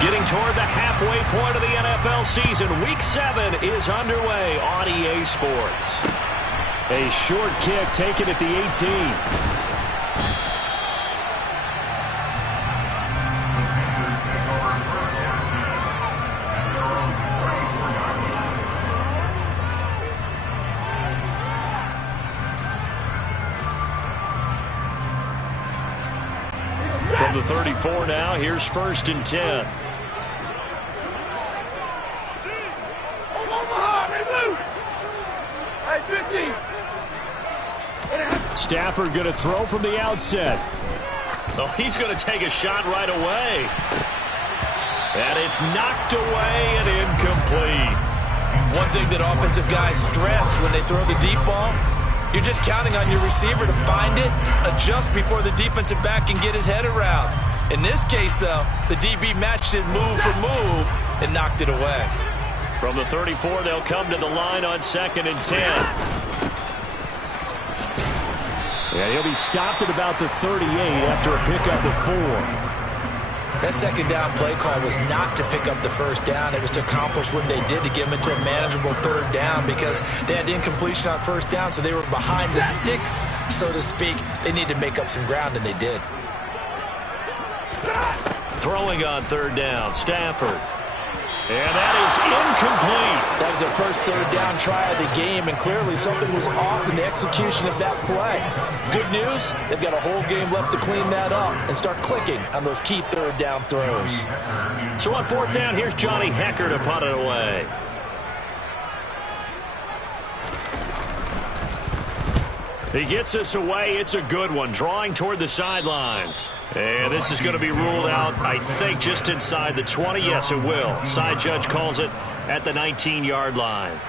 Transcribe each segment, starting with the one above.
Getting toward the halfway point of the NFL season. Week 7 is underway on EA Sports. A short kick taken at the 18. From the 34 now, here's 1st and 10. Stafford going to throw from the outset. Oh, he's going to take a shot right away. And it's knocked away and incomplete. One thing that offensive guys stress when they throw the deep ball, you're just counting on your receiver to find it, adjust before the defensive back can get his head around. In this case, though, the DB matched it move for move and knocked it away. From the 34, they'll come to the line on 2nd and 10. Yeah, he'll be stopped at about the 38 after a pickup of 4. That 2nd down play call was not to pick up the 1st down. It was to accomplish what they did to get them into a manageable 3rd down because they had incompletion on 1st down, so they were behind the sticks, so to speak. They needed to make up some ground, and they did. Throwing on 3rd down, Stafford. And that is incomplete. That was their first 3rd down try of the game, and clearly something was off in the execution of that play. Good news, they've got a whole game left to clean that up and start clicking on those key 3rd down throws. So on 4th down, here's Johnny Hecker to punt it away. He gets us away. It's a good one, drawing toward the sidelines. And this is going to be ruled out, I think, just inside the 20. Yes, it will. Side judge calls it at the 19-yard line.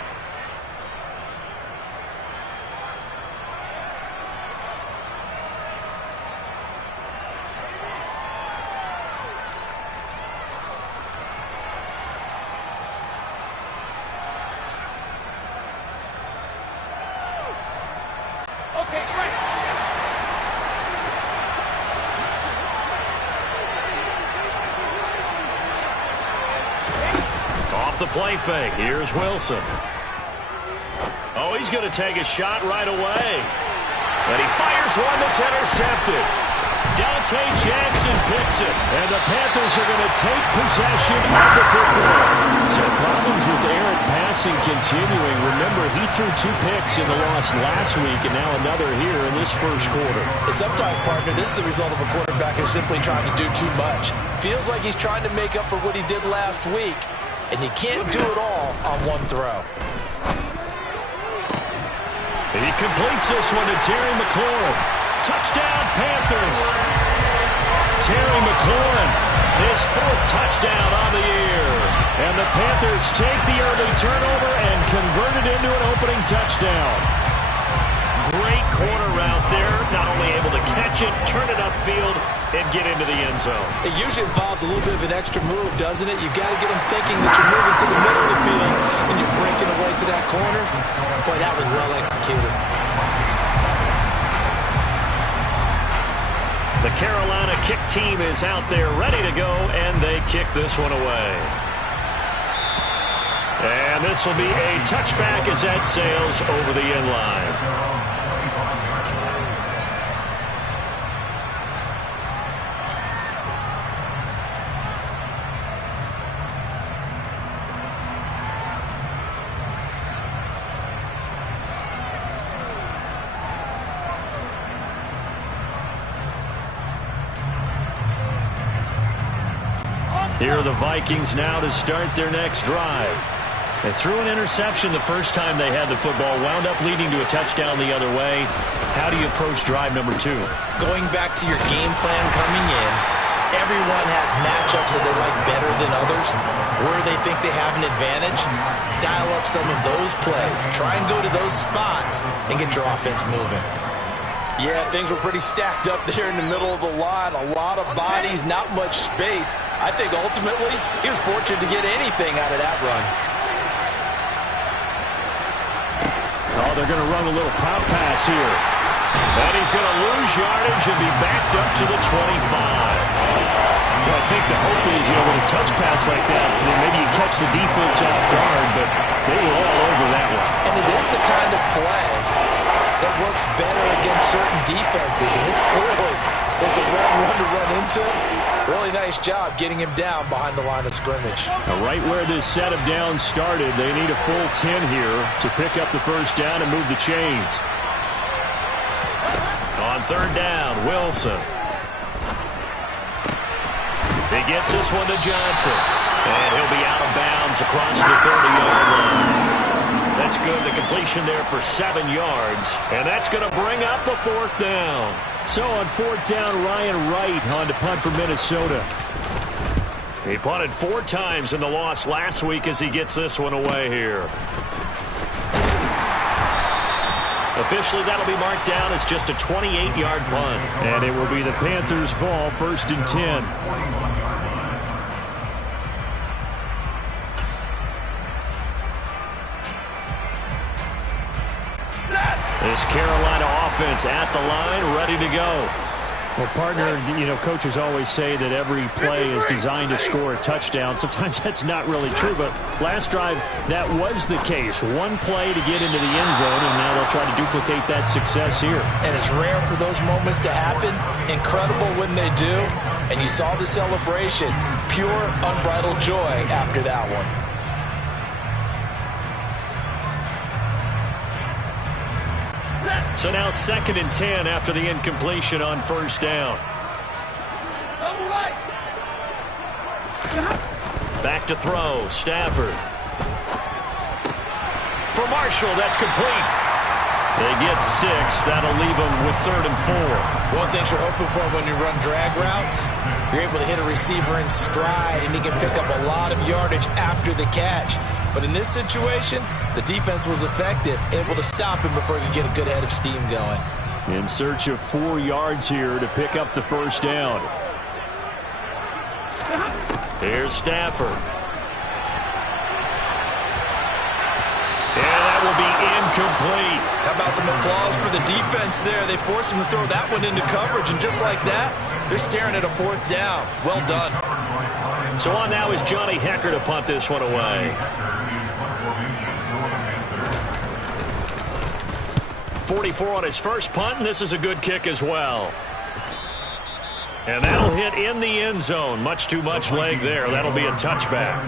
The play fake. Here's Wilson. Oh, he's going to take a shot right away. And he fires one that's intercepted. Dante Jackson picks it. And the Panthers are going to take possession of the football. So problems with errant passing continuing. Remember, he threw 2 picks in the loss last week, and now another here in this first quarter. Sometimes, partner, this is the result of a quarterback who's simply trying to do too much. Feels like he's trying to make up for what he did last week. And you can't do it all on one throw. He completes this one to Terry McLaurin. Touchdown, Panthers. Terry McLaurin, his 4th touchdown on the year. And the Panthers take the early turnover and convert it into an opening touchdown. Great corner route there. Not only able to catch it, turn it upfield, and get into the end zone. It usually involves a little bit of an extra move, doesn't it? You've got to get them thinking that you're moving to the middle of the field and you're breaking away to that corner. Boy, that was well executed. The Carolina kick team is out there ready to go, and they kick this one away. And this will be a touchback as that sails over the end line. Here are the Vikings now to start their next drive. They threw an interception the first time they had the football, wound up leading to a touchdown the other way. How do you approach drive number 2? Going back to your game plan coming in, everyone has matchups that they like better than others. Where they think they have an advantage, dial up some of those plays. Try and go to those spots and get your offense moving. Yeah, things were pretty stacked up there in the middle of the line. A lot of bodies, not much space. I think ultimately he was fortunate to get anything out of that run. Oh, they're going to run a little pop pass here. And he's going to lose yardage and be backed up to the 25. Well, I think the hope is, with a touch pass like that, then maybe you catch the defense off guard, but they were all over that one. And it is the kind of play that works better against certain defenses, and this clearly was the wrong one to run into. Really nice job getting him down behind the line of scrimmage. Now, right where this set of downs started, they need a full 10 here to pick up the first down and move the chains. On third down, Wilson. He gets this one to Johnson. And he'll be out of bounds across the 30-yard line. That's good. The completion there for 7 yards. And that's going to bring up a fourth down. So on fourth down, Ryan Wright on to punt for Minnesota. He punted 4 times in the loss last week as he gets this one away here. Officially, that'll be marked down as just a 28-yard punt. And it will be the Panthers' ball, first and 10. This Carolina offense at the line, ready to go. Well, partner, coaches always say that every play is designed to score a touchdown. Sometimes that's not really true, but last drive, that was the case. One play to get into the end zone, and now they'll try to duplicate that success here. And it's rare for those moments to happen. Incredible when they do. And you saw the celebration. Pure, unbridled joy after that one. So now 2nd and 10 after the incompletion on first down. Back to throw, Stafford. For Marshall, that's complete. They get 6. That'll leave them with 3rd and 4. One thing you're hoping for when you run drag routes, you're able to hit a receiver in stride, and he can pick up a lot of yardage after the catch. But in this situation, the defense was effective, able to stop him before he could get a good head of steam going. In search of 4 yards here to pick up the first down. Here's Stafford. And that will be incomplete. How about some applause for the defense there? They forced him to throw that one into coverage, and just like that, they're staring at a 4th down. Well done. So on now is Johnny Hecker to punt this one away. 44 on his first punt, and this is a good kick as well. And that'll hit in the end zone. Much too much leg there. That'll be a touchback.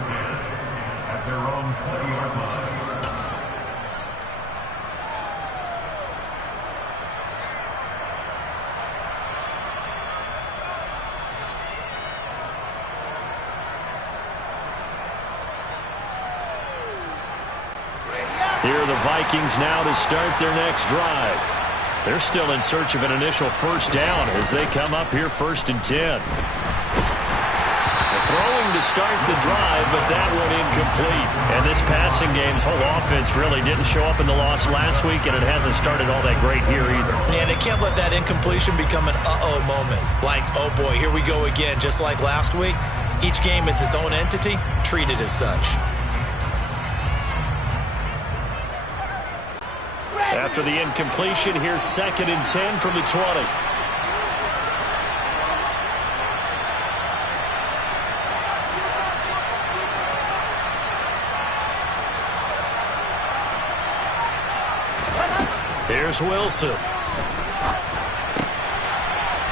Here are the Vikings now to start their next drive. They're still in search of an initial first down as they come up here 1st and 10. They're throwing to start the drive, but that one incomplete. And this passing game's whole offense really didn't show up in the loss last week, and it hasn't started all that great here either. And they can't let that incompletion become an uh-oh moment. Like, oh boy, here we go again, just like last week. Each game is its own entity, treated as such. After the incompletion, here's 2nd and 10 from the 20. Here's Wilson.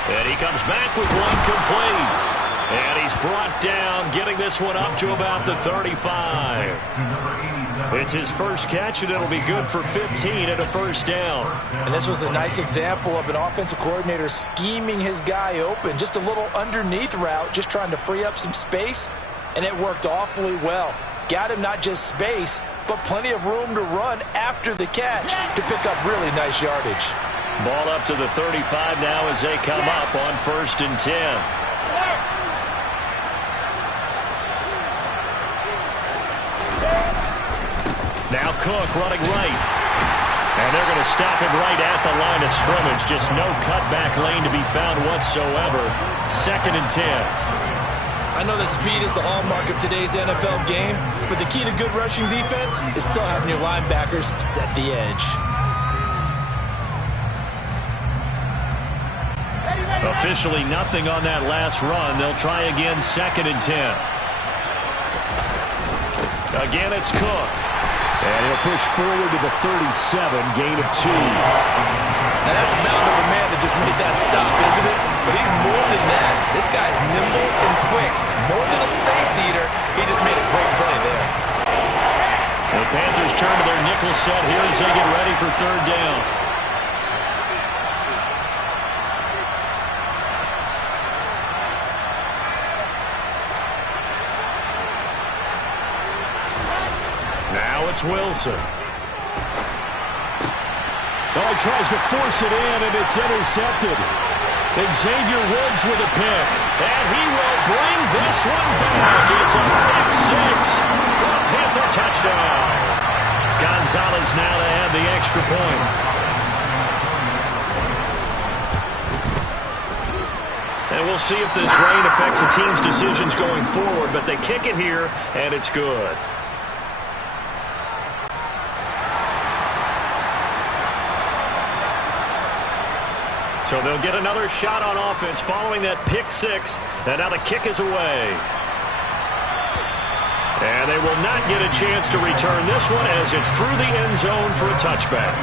And he comes back with one complete. And he's brought down, getting this one up to about the 35. It's his first catch, and it'll be good for 15 and a first down. And this was a nice example of an offensive coordinator scheming his guy open. Just a little underneath route, just trying to free up some space, and it worked awfully well. Got him not just space, but plenty of room to run after the catch to pick up really nice yardage. Ball up to the 35 now as they come up on 1st and 10. Now Cook running right. And they're going to stop him right at the line of scrimmage. Just no cutback lane to be found whatsoever. 2nd and 10. I know that speed is the hallmark of today's NFL game, but the key to good rushing defense is still having your linebackers set the edge. A Officially nothing on that last run. They'll try again, 2nd and 10. Again, it's Cook. And he'll push forward to the 37, gain of 2. And that's a mountain of a man that just made that stop, isn't it? But he's more than that. This guy's nimble and quick. More than a space eater. He just made a great play there. The Panthers turn to their nickel set here as they get ready for 3rd down. Now it's Wilson. Oh, he tries to force it in, and it's intercepted. Xavier Woods with a pick. And he will bring this one back. It's a pick 6 for a Panther touchdown. Gonzalez now to add the extra point. And we'll see if this rain affects the team's decisions going forward, but they kick it here, and it's good. So they'll get another shot on offense following that pick 6. And now the kick is away. And they will not get a chance to return this one as it's through the end zone for a touchback.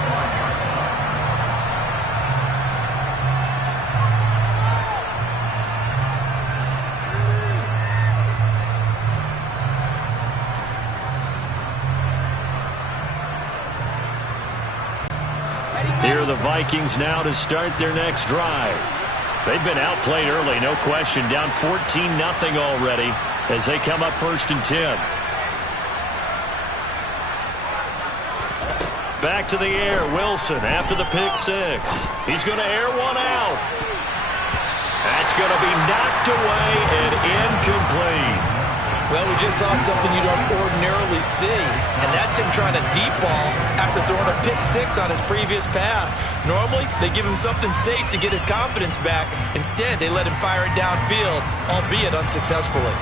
Here are the Vikings now to start their next drive. They've been outplayed early, no question. Down 14-0 already as they come up 1st and 10. Back to the air, Wilson after the pick 6. He's going to air one out. That's going to be knocked away and incomplete. Well, we just saw something you don't ordinarily see, and that's him trying to deep ball after throwing a pick 6 on his previous pass. Normally, they give him something safe to get his confidence back. Instead, they let him fire it downfield, albeit unsuccessfully.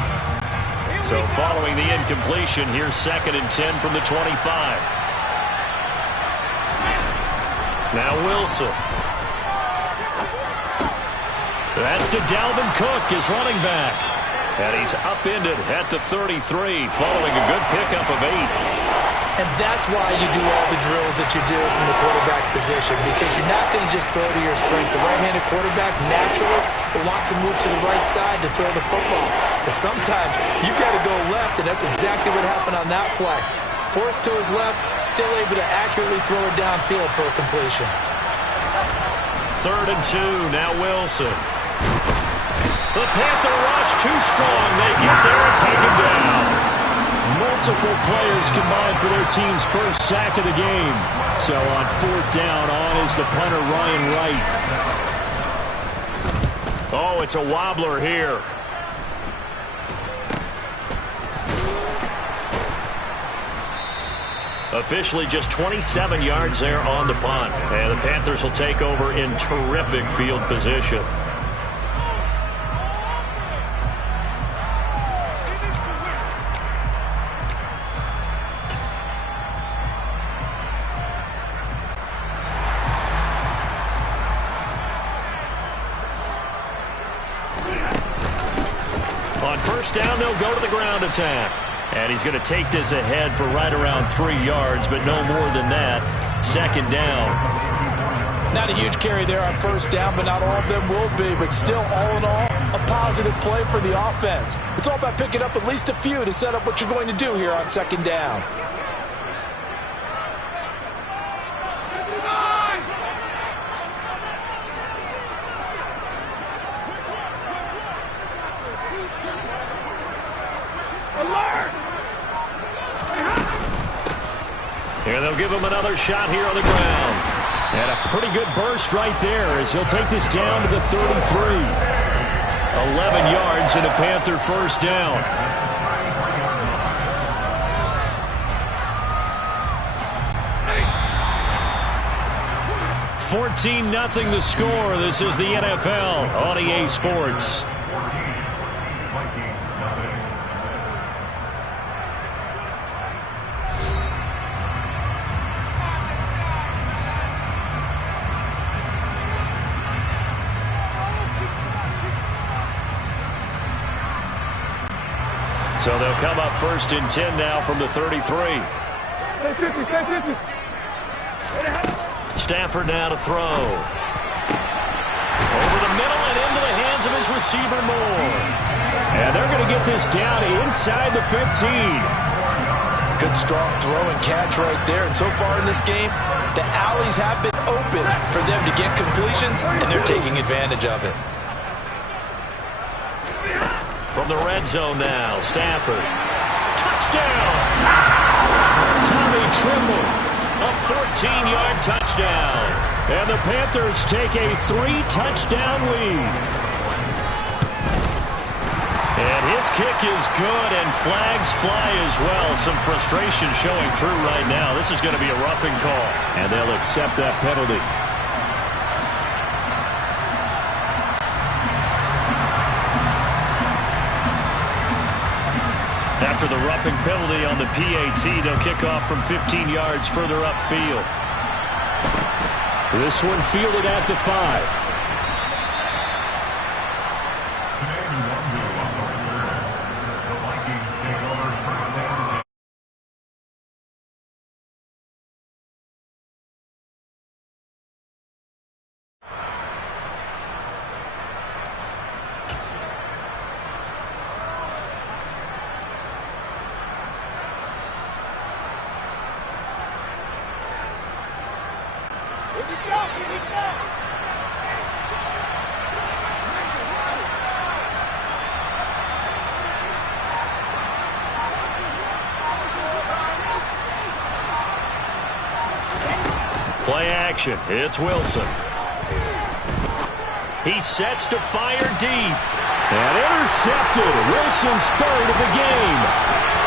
So following the incompletion, here's 2nd and 10 from the 25. Now Wilson. That's to Dalvin Cook, his running back. And he's upended at the 33 following a good pickup of 8. And that's why you do all the drills that you do from the quarterback position, because you're not going to just throw to your strength. The right-handed quarterback naturally will want to move to the right side to throw the football. But sometimes you've got to go left, and that's exactly what happened on that play. Forced to his left, still able to accurately throw it downfield for a completion. 3rd and 2, now Wilson. The Panther rush too strong. They get there and take him down. Multiple players combined for their team's first sack of the game. So on 4th down, on is the punter, Ryan Wright. Oh, it's a wobbler here. Officially just 27 yards there on the punt. And the Panthers will take over in terrific field position. On 1st down, they'll go to the ground attack. And he's going to take this ahead for right around 3 yards, but no more than that. 2nd down. Not a huge carry there on 1st down, but not all of them will be. But still, all in all, a positive play for the offense. It's all about picking up at least a few to set up what you're going to do here on 2nd down. Here they'll give him another shot here on the ground. And a pretty good burst right there as he'll take this down to the 33. 11 yards and a Panther 1st down. $14-0 the score. This is the NFL on EA Sports. So they'll come up 1st and 10 now from the 33. Stafford now to throw. Over the middle and into the hands of his receiver Moore. And they're going to get this down inside the 15. Good strong throw and catch right there. And so far in this game, the alleys have been open for them to get completions, and they're taking advantage of it. From the red zone now, Stafford. Touchdown! Tommy Tremble. A 14-yard touchdown. And the Panthers take a 3-touchdown lead. And his kick is good, and flags fly as well. Some frustration showing through right now. This is going to be a roughing call. And they'll accept that penalty. After the roughing penalty on the PAT, they'll kick off from 15 yards further upfield. This one fielded at the 5. Play action. It's Wilson. He sets to fire deep. And intercepted. Wilson's third of the game.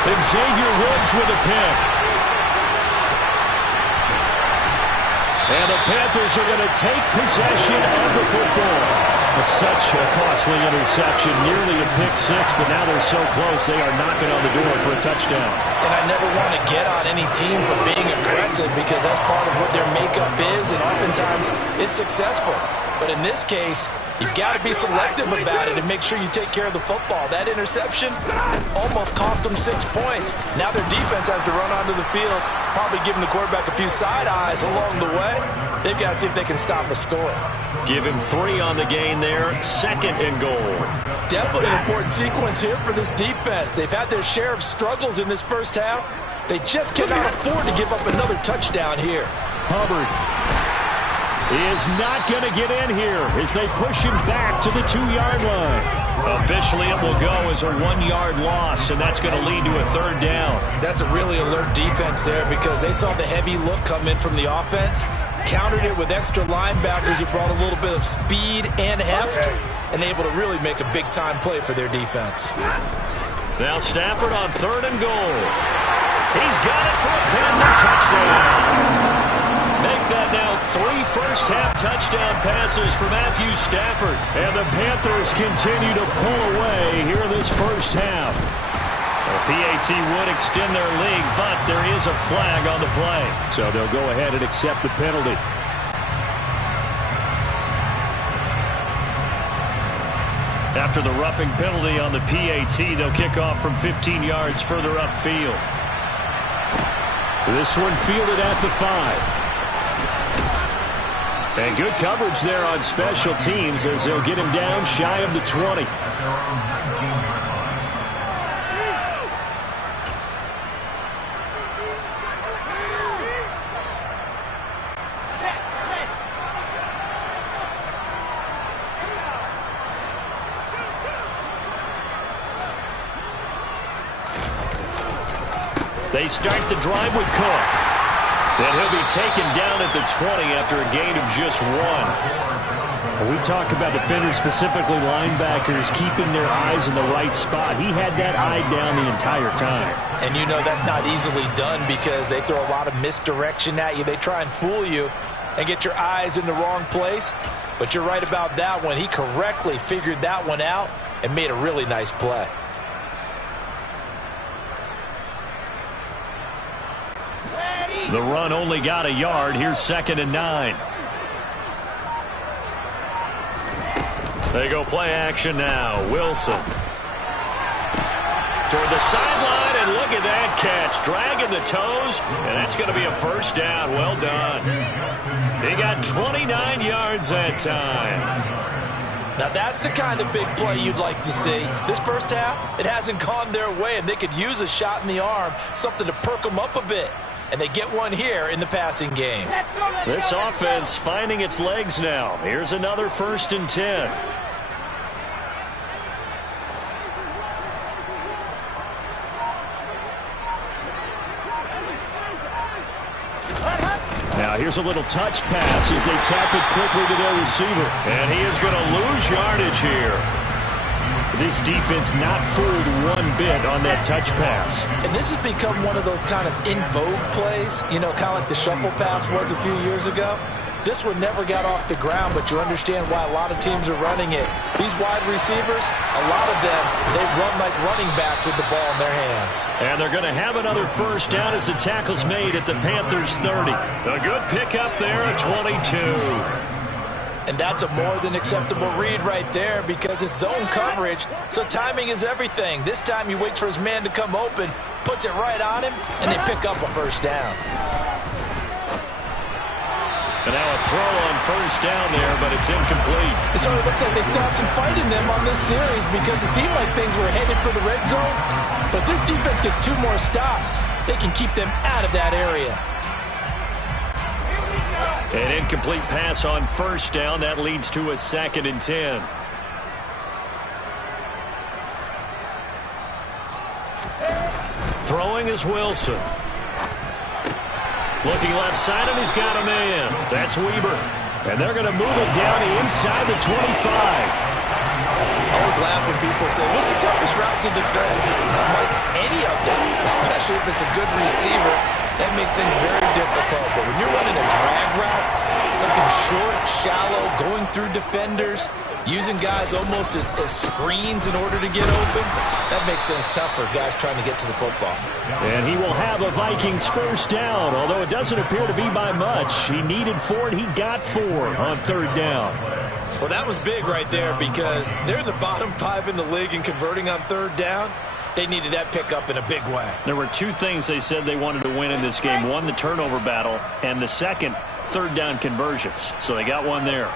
And Xavier Woods with a pick. And the Panthers are going to take possession of the football. It's such a costly interception, nearly a pick six, but now they're so close they are knocking on the door for a touchdown. And I never want to get on any team for being aggressive because that's part of what their makeup is, and oftentimes it's successful. But in this case, you've got to be selective about it and make sure you take care of the football. That interception almost cost them 6 points. Now their defense has to run onto the field, probably giving the quarterback a few side eyes along the way. They've got to see if they can stop a score. Give him 3 on the gain there, 2nd and goal. Definitely an important sequence here for this defense. They've had their share of struggles in this first half. They just cannot afford to give up another touchdown here. Hubbard is not going to get in here as they push him back to the 2-yard line. Officially, it will go as a 1-yard loss, and that's going to lead to a 3rd down. That's a really alert defense there because they saw the heavy look come in from the offense, countered it with extra linebackers who brought a little bit of speed and heft, and able to really make a big-time play for their defense. Now Stafford on 3rd and goal. He's got it for a Panther touchdown. Make that now 3 first-half touchdown passes for Matthew Stafford. And the Panthers continue to pull away here in this first half. The PAT would extend their lead, but there is a flag on the play. So they'll go ahead and accept the penalty. After the roughing penalty on the PAT, they'll kick off from 15 yards further upfield. This one fielded at the 5. And good coverage there on special teams as they'll get him down shy of the 20. They start the drive with Cook. And he'll be taken down at the 20 after a gain of just 1. When we talk about defenders, specifically linebackers, keeping their eyes in the right spot. He had that eye down the entire time. And you know that's not easily done because they throw a lot of misdirection at you. They try and fool you and get your eyes in the wrong place. But you're right about that one. He correctly figured that one out and made a really nice play. The run only got a yard. Here's 2nd and 9. They go play action now. Wilson. Toward the sideline, and look at that catch. Dragging the toes, and that's going to be a first down. Well done. He got 29 yards that time. Now, that's the kind of big play you'd like to see. This first half, it hasn't gone their way, and they could use a shot in the arm, something to perk them up a bit. And they get one here in the passing game. This offense finding its legs now. Here's another 1st and 10. Now here's a little touch pass as they tap it quickly to their receiver. And he is going to lose yardage here. This defense not fooled one bit on that touch pass. And this has become one of those kind of in vogue plays, you know, kind of like the shuffle pass was a few years ago. This one never got off the ground, but you understand why a lot of teams are running it. These wide receivers, a lot of them, they run like running backs with the ball in their hands. And they're going to have another first down as the tackle's made at the Panthers 30. A good pickup there at 22. And that's a more than acceptable read right there because it's zone coverage, so timing is everything. This time he waits for his man to come open, puts it right on him, and they pick up a first down. And now a throw on first down there, but it's incomplete. It sort of looks like they still have some fight in them on this series because it seemed like things were headed for the red zone. But if this defense gets 2 more stops, they can keep them out of that area. An incomplete pass on first down. That leads to a 2nd and 10. Throwing is Wilson. Looking left side, and he's got a man. That's Weber. And they're going to move it down inside the 25. I always laugh when people say, what's the toughest route to defend? I'm like, any of them, especially if it's a good receiver. That makes things very difficult. But when you're running a drag route, something short, shallow, going through defenders, using guys almost as screens in order to get open, that makes things tough for guys trying to get to the football. And he will have a Vikings first down, although it doesn't appear to be by much. He needed 4, and he got 4 on 3rd down. Well, that was big right there because they're the bottom 5 in the league in converting on 3rd down. They needed that pickup in a big way. There were 2 things they said they wanted to win in this game. One, the turnover battle, and the second, 3rd down conversions. So they got one there.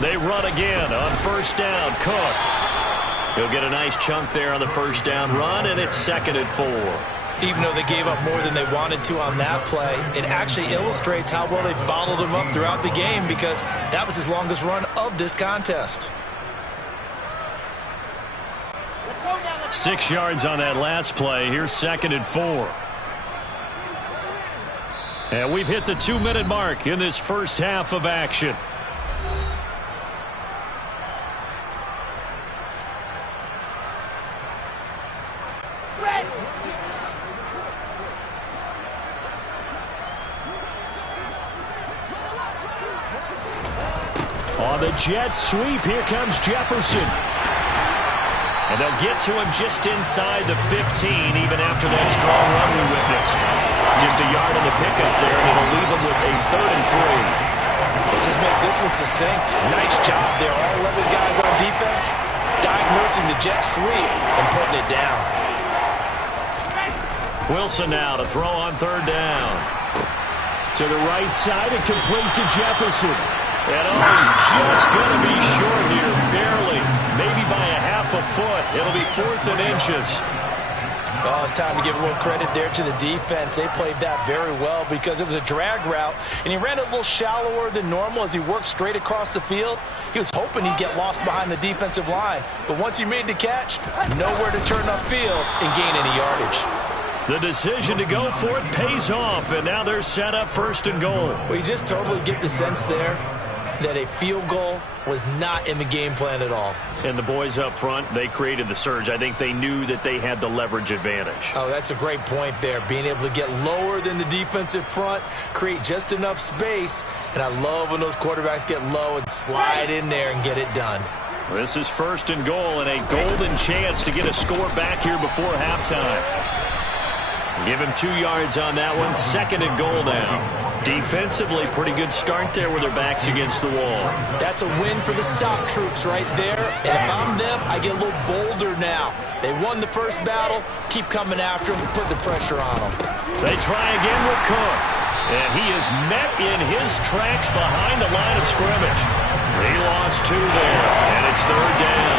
They run again on first down. Cook. He'll get a nice chunk there on the first down run, and it's 2nd and 4. Even though they gave up more than they wanted to on that play, it actually illustrates how well they bottled him up throughout the game because that was his longest run of this contest. 6 yards on that last play. Here's 2nd and 4. And we've hit the 2-minute mark in this first half of action. On the jet sweep, here comes Jefferson. And they'll get to him just inside the 15, even after that strong run we witnessed. Just a yard on the pickup there, and it'll leave him with a 3rd and 3. Let's just make this one succinct. Nice job there. All 11 guys on defense diagnosing the jet sweep and putting it down. Wilson now to throw on 3rd down. To the right side and complete to Jefferson. And he's just going to be short here, barely, maybe by a half a foot. It'll be 4th and inches. Oh, it's time to give a little credit there to the defense. They played that very well because it was a drag route, and he ran it a little shallower than normal as he worked straight across the field. He was hoping he'd get lost behind the defensive line, but once he made the catch, nowhere to turn upfield and gain any yardage. The decision to go for it pays off, and now they're set up 1st and goal. Well, you just totally get the sense there that a field goal was not in the game plan at all. And the boys up front, they created the surge. I think they knew that they had the leverage advantage. Oh, that's a great point there. Being able to get lower than the defensive front, create just enough space. And I love when those quarterbacks get low and slide in there and get it done. This is 1st and goal and a golden chance to get a score back here before halftime. Give him 2 yards on that one. 2nd and goal now. Defensively, pretty good start there with their backs against the wall. That's a win for the stop troops right there. And if I'm them, I get a little bolder now. They won the first battle. Keep coming after them. Put the pressure on them. They try again with Cook. And he is met in his tracks behind the line of scrimmage. He lost 2 there, and it's 3rd down.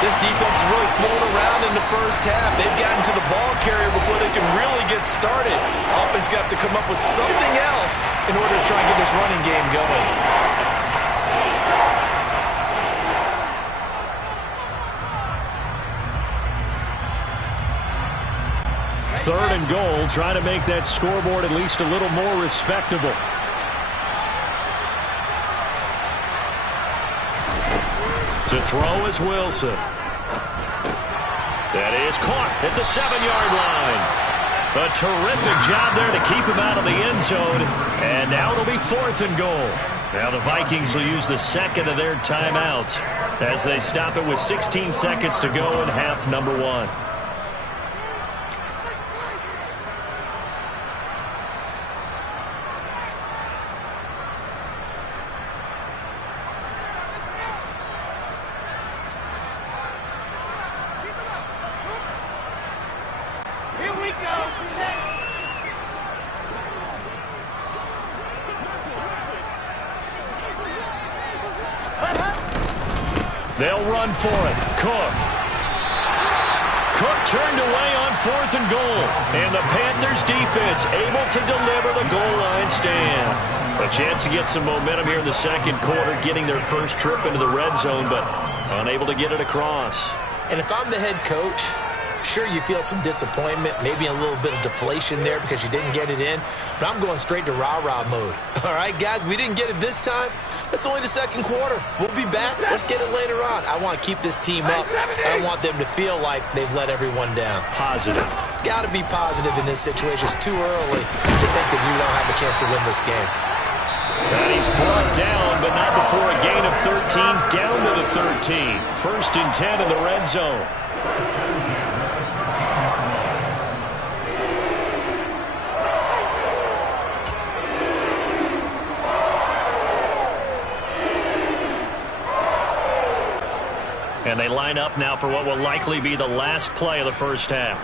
This defense is really thrown around in the first half. They've gotten to the ball carrier before they can really get started. Offense got to come up with something else in order to try and get this running game going. Third and goal, trying to make that scoreboard at least a little more respectable. To throw is Wilson. That is caught at the 7-yard line. A terrific job there to keep him out of the end zone. And now it'll be 4th and goal. Now the Vikings will use the 2nd of their timeouts as they stop it with 16 seconds to go in half number 1. They'll run for it. Cook. Cook turned away on 4th and goal. And the Panthers defense able to deliver the goal line stand. A chance to get some momentum here in the 2nd quarter, getting their first trip into the red zone, but unable to get it across. And if I'm the head coach, sure, you feel some disappointment, maybe a little bit of deflation there because you didn't get it in, but I'm going straight to rah-rah mode. All right, guys, we didn't get it this time. That's only the 2nd quarter. We'll be back. Let's get it later on. I want to keep this team up. I don't want them to feel like they've let everyone down. Positive. Got to be positive in this situation. It's too early to think that you don't have a chance to win this game. And he's brought down, but not before a gain of 13, down to the 13. 1st and 10 in the red zone. And they line up now for what will likely be the last play of the first half.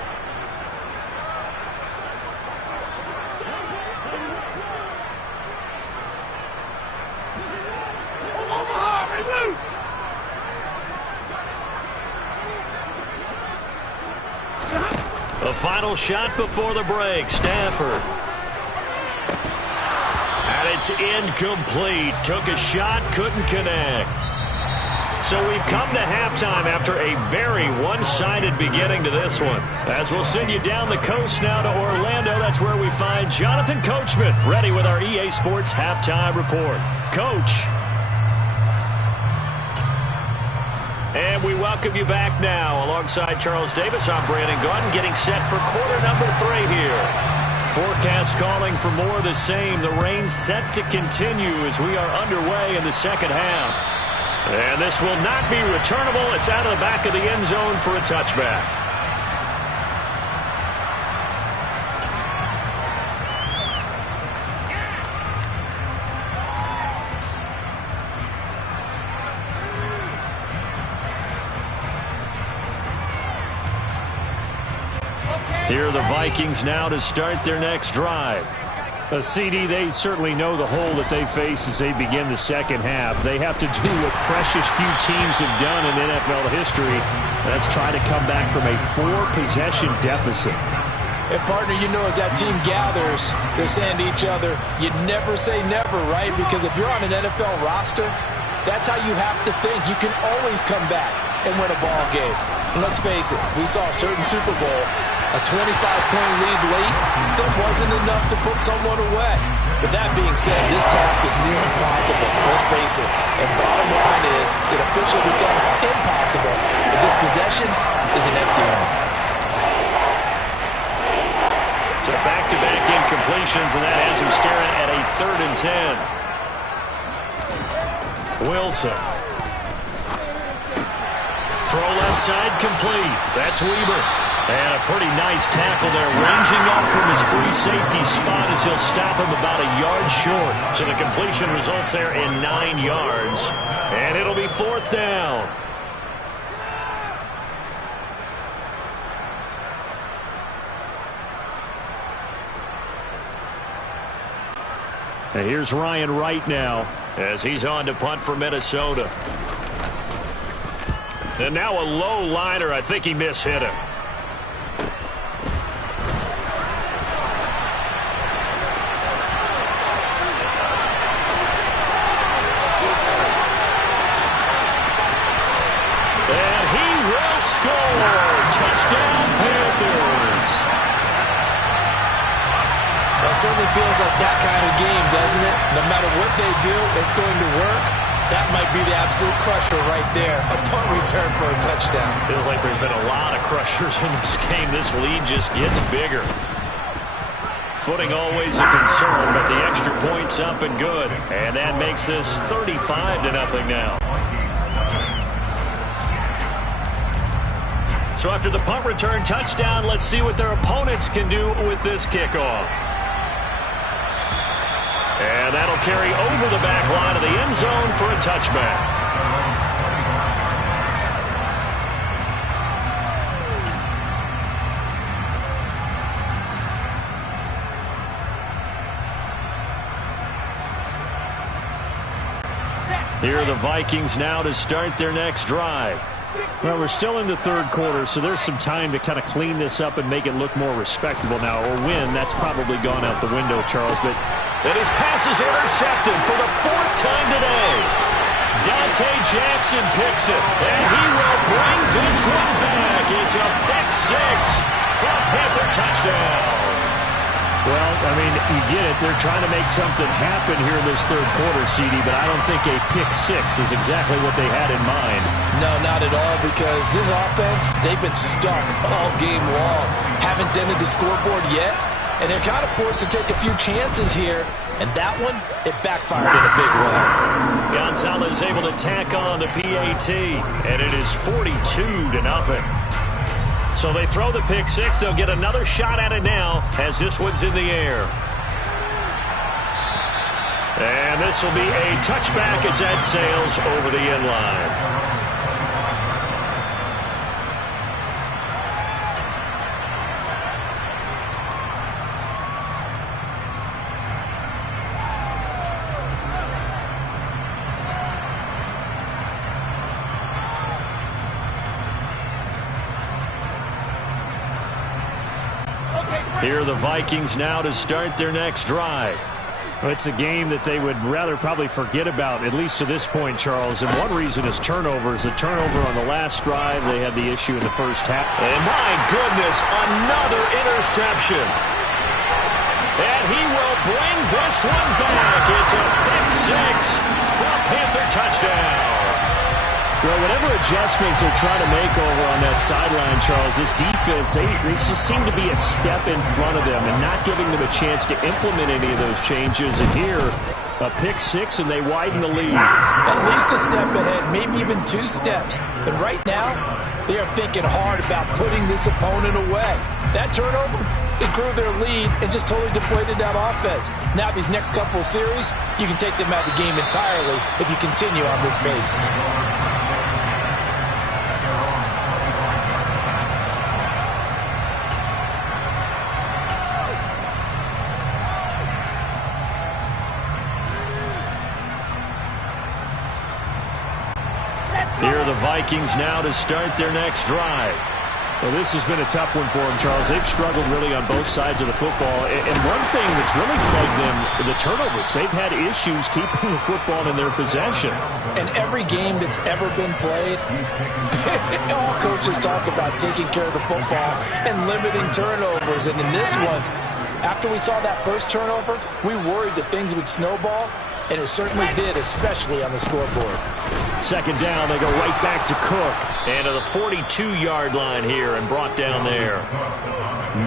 The final shot before the break, Stafford. And it's incomplete. Took a shot, couldn't connect. So we've come to halftime after a very one-sided beginning to this one. As we'll send you down the coast now to Orlando, that's where we find Jonathan Coachman, ready with our EA Sports Halftime Report. Coach. And we welcome you back now. Alongside Charles Davis, I'm Brandon Gaudin, getting set for quarter number 3 here. Forecast calling for more of the same. The rain set to continue as we are underway in the 2nd half. And this will not be returnable. It's out of the back of the end zone for a touchback. Here are the Vikings now to start their next drive. CD, they certainly know the hole that they face as they begin the 2nd half. They have to do what precious few teams have done in NFL history. That's try to come back from a 4-possession deficit. And, partner, you know, as that team gathers, they're saying to each other, you never say never, right? Because if you're on an NFL roster, that's how you have to think. You can always come back and win a ball game. And let's face it, we saw a certain Super Bowl, a 25-point lead late, that wasn't enough to put someone away. But that being said, this task is near impossible, let's face it. And bottom line is, it officially becomes impossible if this possession is an empty one. So back-to-back incompletions, and that has him staring at a 3rd and 10. Wilson. Throw left side complete. That's Weber. And a pretty nice tackle there, ranging up from his free safety spot as he'll stop him about a yard short. So the completion results there in 9 yards. And it'll be 4th down. And here's Ryan Wright now as he's on to punt for Minnesota. And now a low liner. I think he mishit him. And he will score. Touchdown, Panthers. Well, it certainly feels like that kind of game, doesn't it? No matter what they do, it's going to work. That might be the absolute crusher right there. A punt return for a touchdown. Feels like there's been a lot of crushers in this game. This lead just gets bigger. Footing always a concern, but the extra point's up and good. And that makes this 35-0 now. So after the punt return touchdown, let's see what their opponents can do with this kickoff. And that'll carry over the back line of the end zone for a touchback. Here are the Vikings now to start their next drive. Well, we're still in the third quarter, so there's some time to kind of clean this up and make it look more respectable now. Or win, that's probably gone out the window, Charles. But and his pass is intercepted for the 4th time today. Dante Jackson picks it, and he will bring this one back. It's a pick 6 for a Panther touchdown. well, I mean, you get it. They're trying to make something happen here in this third quarter, CD, but I don't think a pick 6 is exactly what they had in mind. No, not at all, because this offense, they've been stuck all game long. Haven't dented the scoreboard yet, and they're kind of forced to take a few chances here. And that one, it backfired in a big way. Gonzalez able to tack on the PAT, and it is 42-0. So they throw the pick 6. They'll get another shot at it now as this one's in the air. And this will be a touchback as that sails over the end line. Here are the Vikings now to start their next drive. Well, it's a game that they would rather probably forget about, at least to this point, Charles. And one reason is turnovers. A turnover on the last drive. They had the issue in the first half. And my goodness, another interception. And he will bring this one back. It's a pick 6 for a Panther touchdown. Well, whatever adjustments they're trying to make over on that sideline, Charles, this defense, they just seem to be a step in front of them and not giving them a chance to implement any of those changes. And here, a pick 6, and they widen the lead. At least a step ahead, maybe even 2 steps. And right now, they are thinking hard about putting this opponent away. That turnover, it grew their lead and just totally deflated that offense. Now these next couple of series, you can take them out of the game entirely if you continue on this pace. Here are the Vikings now to start their next drive. Well, this has been a tough one for them, Charles. They've struggled really on both sides of the football. And one thing that's really plagued them, the turnovers. They've had issues keeping the football in their possession. And every game that's ever been played, all coaches talk about taking care of the football and limiting turnovers. And in this one, after we saw that first turnover, we worried that things would snowball. And it certainly did, especially on the scoreboard. Second down, they go right back to Cook. And to the 42-yard line here and brought down there.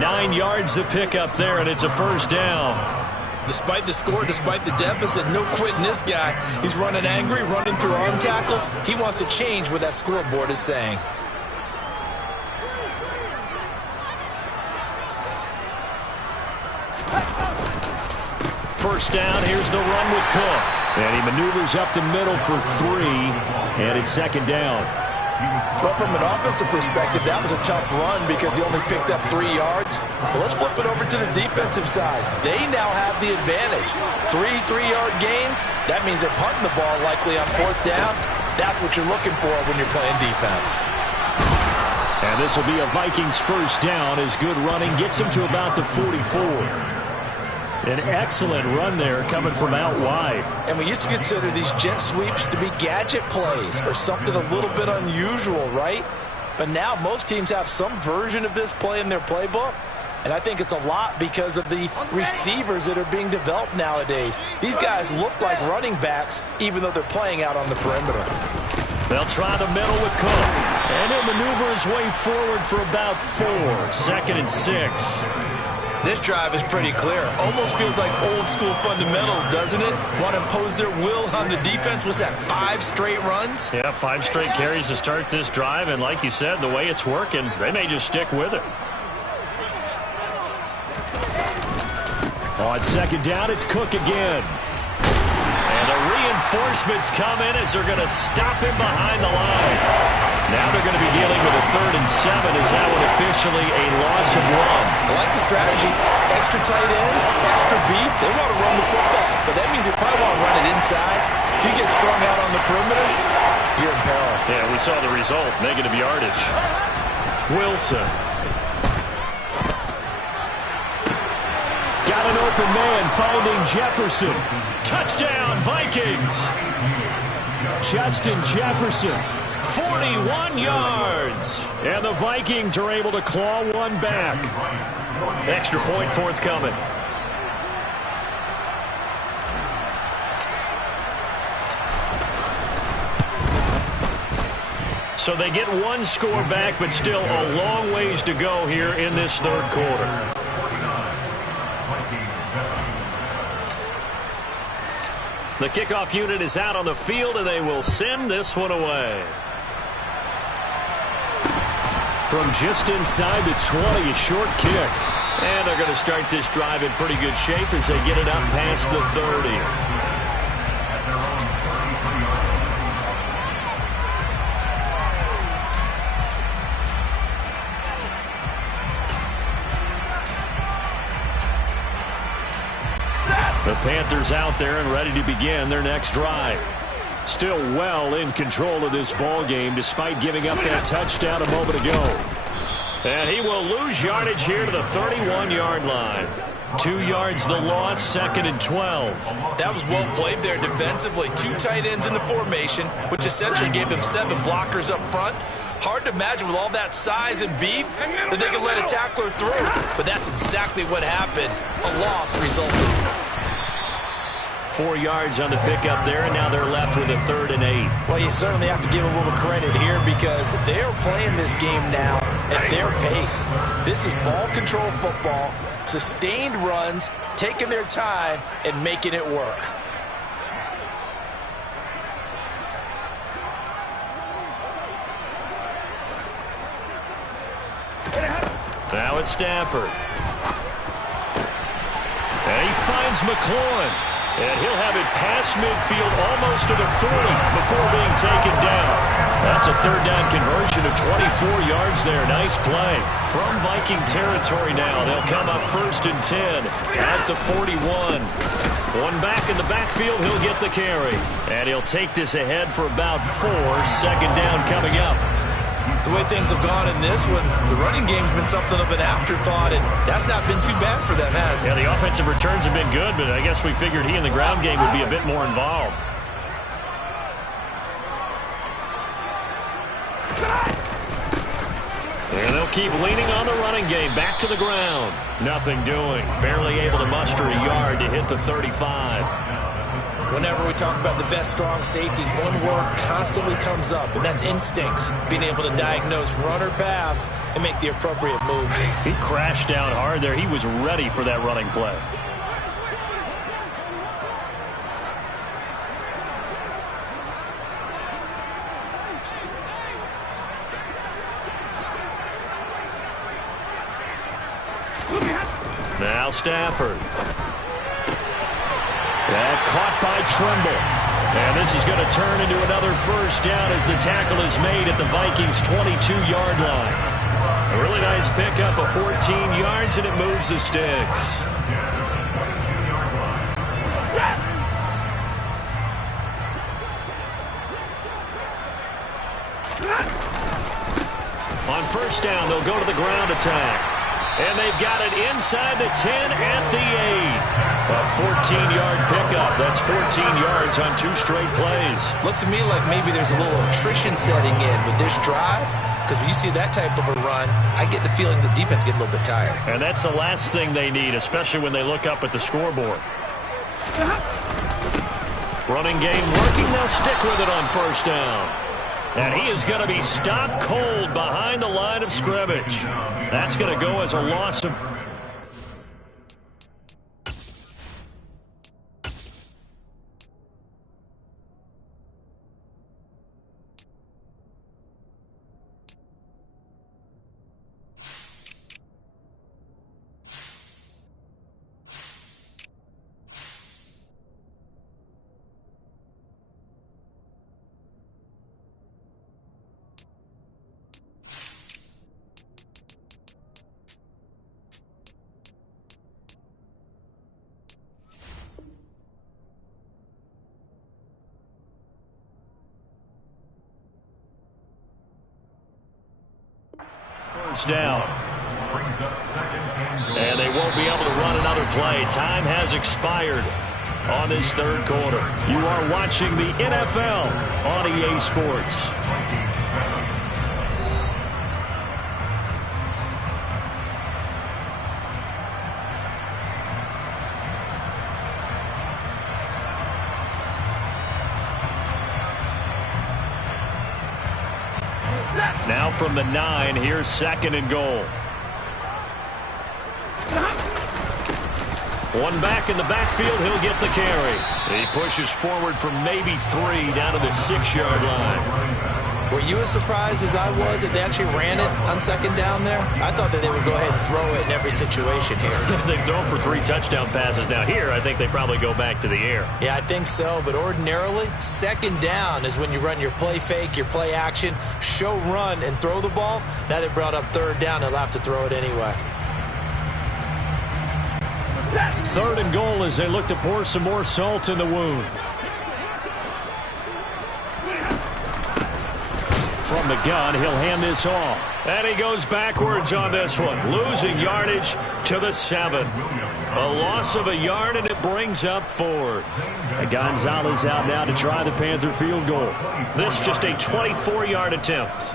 9 yards to pick up there, and it's a first down. Despite the score, despite the deficit, no quitting this guy. He's running angry, running through arm tackles. He wants to change what that scoreboard is saying. First down, here's the run with Cook. And he maneuvers up the middle for 3, and it's second down. But from an offensive perspective, that was a tough run because he only picked up 3 yards. Well, let's flip it over to the defensive side. They now have the advantage. 3 3-yard gains, that means they're punting the ball likely on 4th down. That's what you're looking for when you're playing defense. And this will be a Vikings first down as good running gets him to about the 44. An excellent run there coming from out wide. And we used to consider these jet sweeps to be gadget plays or something a little bit unusual, right? But now most teams have some version of this play in their playbook. And I think it's a lot because of the receivers that are being developed nowadays. These guys look like running backs even though they're playing out on the perimeter. They'll try the middle with Cook. And he'll maneuver his way forward for about 4. 2nd and 6. This drive is pretty clear. Almost feels like old school fundamentals, doesn't it? Want to impose their will on the defense. Was that 5 straight runs? Yeah, 5 straight carries to start this drive. And like you said, the way it's working, they may just stick with it. On second down, it's Cook again. And the reinforcements come in as they're going to stop him behind the line. Now they're going to be dealing with a 3rd and 7. Is that one officially a loss of 1? I like the strategy. Extra tight ends, extra beef. They want to run the football, but that means they probably want to run it inside. If you get strung out on the perimeter, you're in peril. Yeah, we saw the result. Negative yardage. Wilson. Got an open man finding Jefferson. Touchdown, Vikings. Justin Jefferson. 41 yards. And the Vikings are able to claw one back. Extra point forthcoming. So they get one score back, but still a long ways to go here in this 3rd quarter. The kickoff unit is out on the field, and they will send this one away. From just inside the 20, a short kick. And they're going to start this drive in pretty good shape as they get it up past the 30. The Panthers out there and ready to begin their next drive. Still well in control of this ball game despite giving up that touchdown a moment ago. And he will lose yardage here to the 31-yard line. 2 yards the loss, 2nd and 12. That was well played there defensively. 2 tight ends in the formation, which essentially gave them 7 blockers up front. Hard to imagine with all that size and beef that they could let a tackler through. But that's exactly what happened. A loss resulted. 4 yards on the pickup there, and now they're left with a 3rd and 8. Well, you certainly have to give a little credit here because they're playing this game now at their pace. This is ball control football, sustained runs, taking their time, and making it work. Now it's Stafford. And he finds McLaurin. And he'll have it past midfield almost to the 40 before being taken down. That's a 3rd down conversion of 24 yards there. Nice play. From Viking territory now, they'll come up 1st and 10 at the 41. One back in the backfield, he'll get the carry. And he'll take this ahead for about 4. 2nd down coming up. The way things have gone in this one, the running game's been something of an afterthought, and that's not been too bad for them, has it? Yeah, the offensive returns have been good, but I guess we figured he in the ground game would be a bit more involved. And they'll keep leaning on the running game. Back to the ground. Nothing doing. Barely able to muster a yard to hit the 35. Whenever we talk about the best strong safeties, one word constantly comes up, and that's instincts. Being able to diagnose run or pass and make the appropriate moves. He crashed down hard there. He was ready for that running play. Now Stafford. That caught by Tremble. And this is going to turn into another first down as the tackle is made at the Vikings' 22-yard line. A really nice pickup of 14 yards, and it moves the sticks. On first down, they'll go to the ground attack. And they've got it inside the 10 at the 8. A 14-yard pickup. That's 14 yards on 2 straight plays. Looks to me like maybe there's a little attrition setting in with this drive. Because when you see that type of a run, I get the feeling the defense gets a little bit tired. And that's the last thing they need, especially when they look up at the scoreboard. Running game working. They'll stick with it on first down. And he is going to be stopped cold behind the line of scrimmage. That's going to go as a loss of... First down. And they won't be able to run another play. Time has expired on this third quarter. You are watching the NFL on EA Sports. Now from the 9, here's 2nd and goal. One back in the backfield, he'll get the carry. He pushes forward from maybe 3 down to the 6-yard line. Were you as surprised as I was that they actually ran it on 2nd down there? I thought that they would go ahead and throw it in every situation here. They've thrown for 3 touchdown passes. Now here, I think they probably go back to the air. Yeah, I think so. But ordinarily, 2nd down is when you run your play fake, your play action, show run, and throw the ball. Now they brought up 3rd down. They'll have to throw it anyway. 3rd and goal as they look to pour some more salt in the wound. From the gun, he'll hand this off. And he goes backwards on this one, losing yardage to the 7. A loss of a yard, and it brings up 4th. And Gonzalez out now to try the Panther field goal. This just a 24-yard attempt.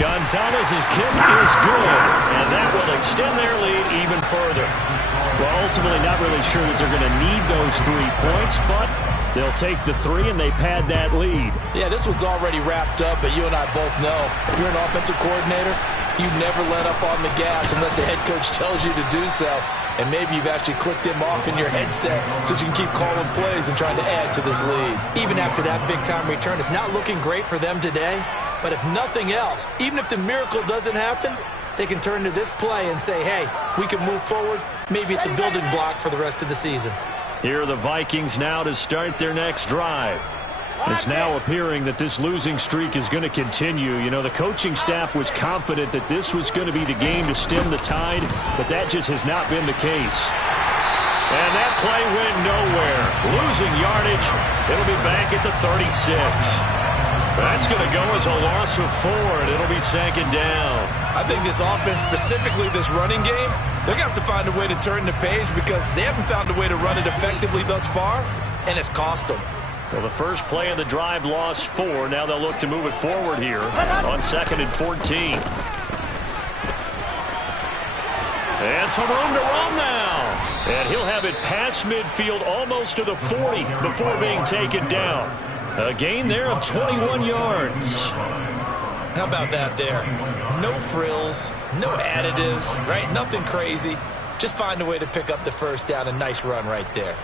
Gonzalez's kick is good, and that will extend their lead even further. Well, ultimately not really sure that they're going to need those 3 points, but they'll take the 3 and they pad that lead. Yeah, this one's already wrapped up, but you and I both know if you're an offensive coordinator, you never let up on the gas unless the head coach tells you to do so. And maybe you've actually clicked him off in your headset so you can keep calling plays and trying to add to this lead. Even after that big-time return, it's not looking great for them today. But if nothing else, even if the miracle doesn't happen, they can turn to this play and say, hey, we can move forward. Maybe it's a building block for the rest of the season. Here are the Vikings now to start their next drive. It's now appearing that this losing streak is going to continue. You know, the coaching staff was confident that this was going to be the game to stem the tide, but that just has not been the case. And that play went nowhere. Losing yardage. It'll be back at the 36. That's going to go as a loss of 4, and it'll be 2nd down. I think this offense, specifically this running game, they're going to have to find a way to turn the page because they haven't found a way to run it effectively thus far, and it's cost them. Well, the first play of the drive lost 4. Now they'll look to move it forward here on 2nd and 14. And some room to run now. And he'll have it past midfield almost to the 40 before being taken down. A gain there of 21 yards. How about that there? No frills, no additives, right? Nothing crazy. Just find a way to pick up the first down. A nice run right there.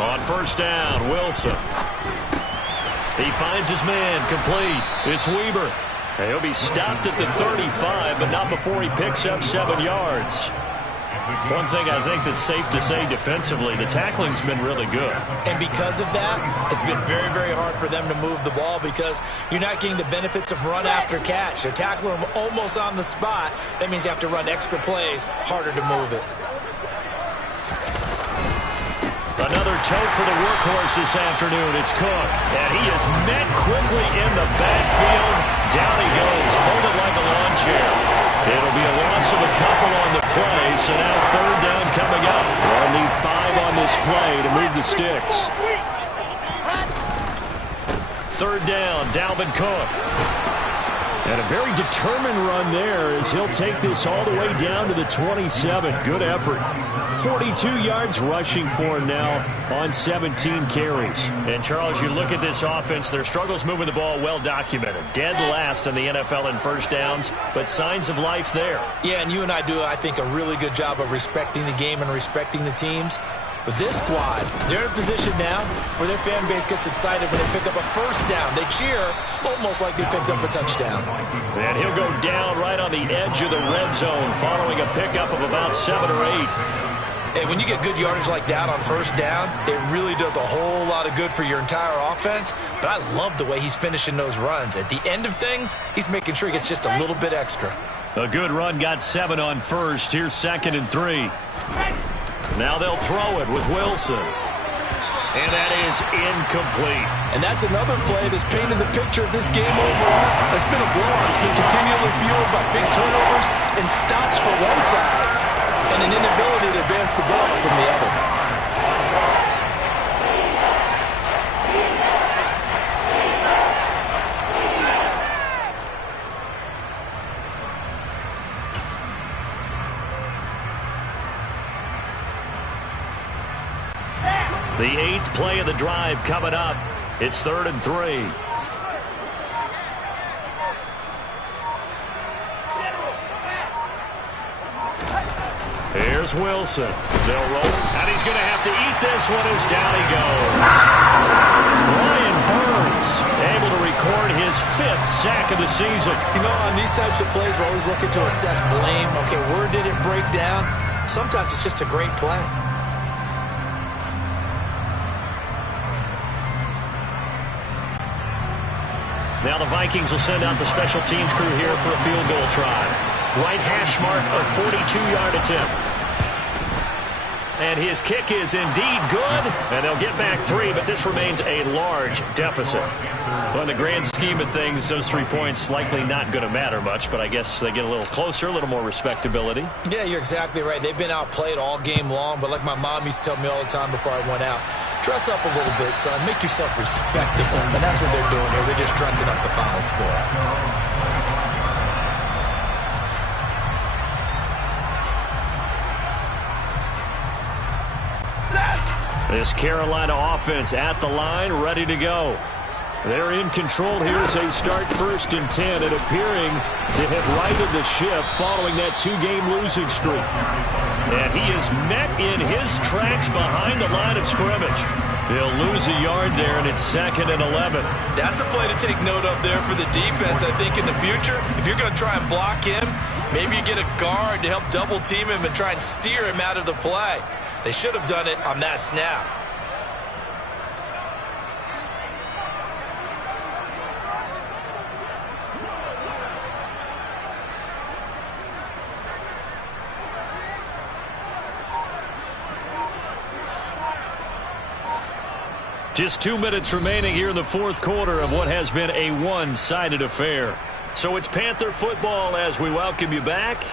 On first down, Wilson. He finds his man, complete. It's Weber. And he'll be stopped at the 35, but not before he picks up 7 yards. One thing I think that's safe to say defensively, the tackling's been really good. And because of that, it's been very, very hard for them to move the ball because you're not getting the benefits of run after catch. They're tackling them almost on the spot. That means you have to run extra plays, harder to move it. Another tote for the workhorse this afternoon. It's Cook. And he is met quickly in the backfield. Down he goes, folded like a lawn chair. It'll be a loss of a couple on the play, so now third down coming up. They'll need 5 on this play to move the sticks. Third down, Dalvin Cook. And a very determined run there as he'll take this all the way down to the 27. Good effort. 42 yards rushing for him now on 17 carries. And, Charles, you look at this offense, their struggles moving the ball well documented. Dead last in the NFL in first downs, but signs of life there. Yeah, and you and I do, I think, a really good job of respecting the game and respecting the teams. But this squad, they're in a position now where their fan base gets excited when they pick up a first down. They cheer almost like they picked up a touchdown. And he'll go down right on the edge of the red zone following a pickup of about 7 or 8. Hey, when you get good yardage like that on first down, it really does a whole lot of good for your entire offense. But I love the way he's finishing those runs. At the end of things, he's making sure he gets just a little bit extra. A good run got 7 on first. Here's 2nd and 3. Now they'll throw it with Wilson. And that is incomplete. And that's another play that's painted the picture of this game overall. It's been a blowout. It's been continually fueled by big turnovers and stops for one side and an inability to advance the ball from the other. The 8th play of the drive coming up. It's 3rd and 3. Here's Wilson. They'll roll, and he's going to have to eat this one as down he goes. Brian Burns able to record his 5th sack of the season. You know, on these types of plays, we're always looking to assess blame. Okay, where did it break down? Sometimes it's just a great play. Now the Vikings will send out the special teams crew here for a field goal try. Right hash mark of 42-yard attempt. And his kick is indeed good. And they'll get back 3, but this remains a large deficit. Well, in the grand scheme of things, those 3 points likely not going to matter much, but I guess they get a little closer, a little more respectability. Yeah, you're exactly right. They've been outplayed all game long, but like my mom used to tell me all the time before I went out, dress up a little bit, son. Make yourself respectable. And that's what they're doing here. They're just dressing up the final score. This Carolina offense at the line, ready to go. They're in control here as they start 1st and 10 and appearing to have righted the ship following that 2-game losing streak. And he is met in his tracks behind the line of scrimmage. They'll lose a yard there, and it's 2nd and 11. That's a play to take note of there for the defense, I think, in the future. If you're going to try and block him, maybe you get a guard to help double team him and try and steer him out of the play. They should have done it on that snap. Just 2 minutes remaining here in the 4th quarter of what has been a one-sided affair. So it's Panther football as we welcome you back.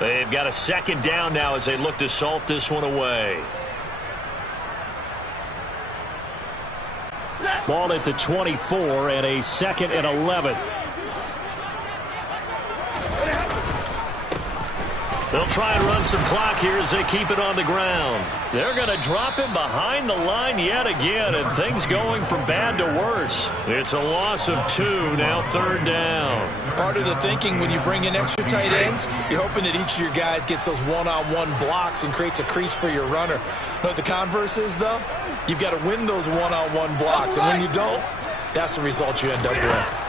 They've got a 2nd down now as they look to salt this one away. Ball at the 24 and a 2nd and 11. They'll try and run some clock here as they keep it on the ground. They're going to drop him behind the line yet again, and things going from bad to worse. It's a loss of 2, now 3rd down. Part of the thinking when you bring in extra tight ends, you're hoping that each of your guys gets those one-on-one blocks and creates a crease for your runner. You know what the converse is, though? You've got to win those one-on-one blocks, and when you don't, that's the result you end up with.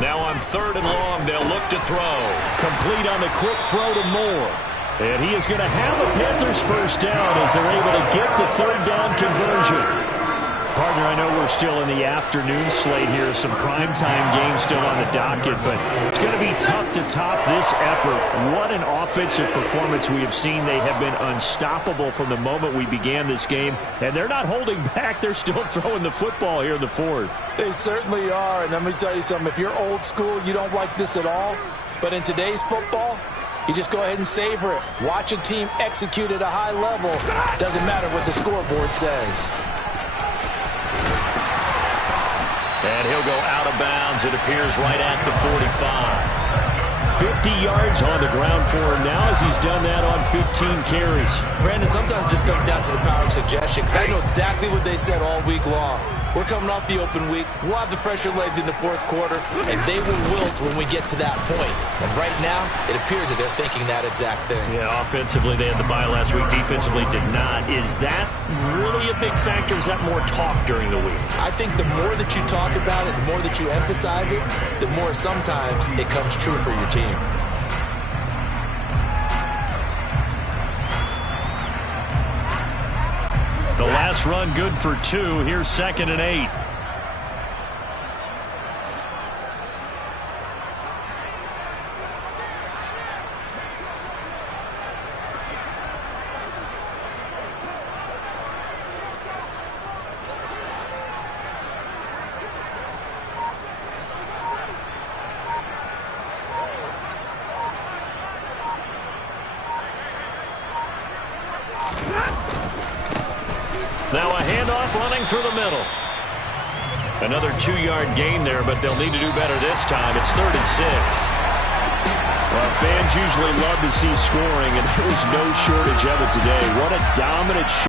Now on 3rd and long, they'll look to throw. Complete on the quick throw to Moore. And he is going to have a Panthers first down as they're able to get the 3rd down conversion. Partner, I know we're still in the afternoon slate here. Some primetime games still on the docket, but it's going to be tough to top this effort. What an offensive performance we have seen. They have been unstoppable from the moment we began this game, and they're not holding back. They're still throwing the football here in the 4th. They certainly are, and let me tell you something. If you're old school, you don't like this at all. But in today's football, you just go ahead and savor it. Watch a team execute at a high level. Doesn't matter what the scoreboard says. And he'll go out of bounds. It appears right at the 45. 50 yards on the ground for him now as he's done that on 15 carries. Brandon, sometimes it just comes down to the power of suggestion, because I know exactly what they said all week long. We're coming off the open week. We'll have the fresher legs in the 4th quarter, and they will wilt when we get to that point. And right now, it appears that they're thinking that exact thing. Yeah, offensively, they had the bye last week. Defensively, did not. Is that really a big factor? Is that more talk during the week? I think the more that you talk about it, the more that you emphasize it, the more sometimes it comes true for your team. The last run good for 2. Here's 2nd and 8. Now a handoff running through the middle. Another 2-yard gain there, but they'll need to do better this time. It's 3rd and 6. Well, fans usually love to see scoring, and there was no shortage of it today. What a dominant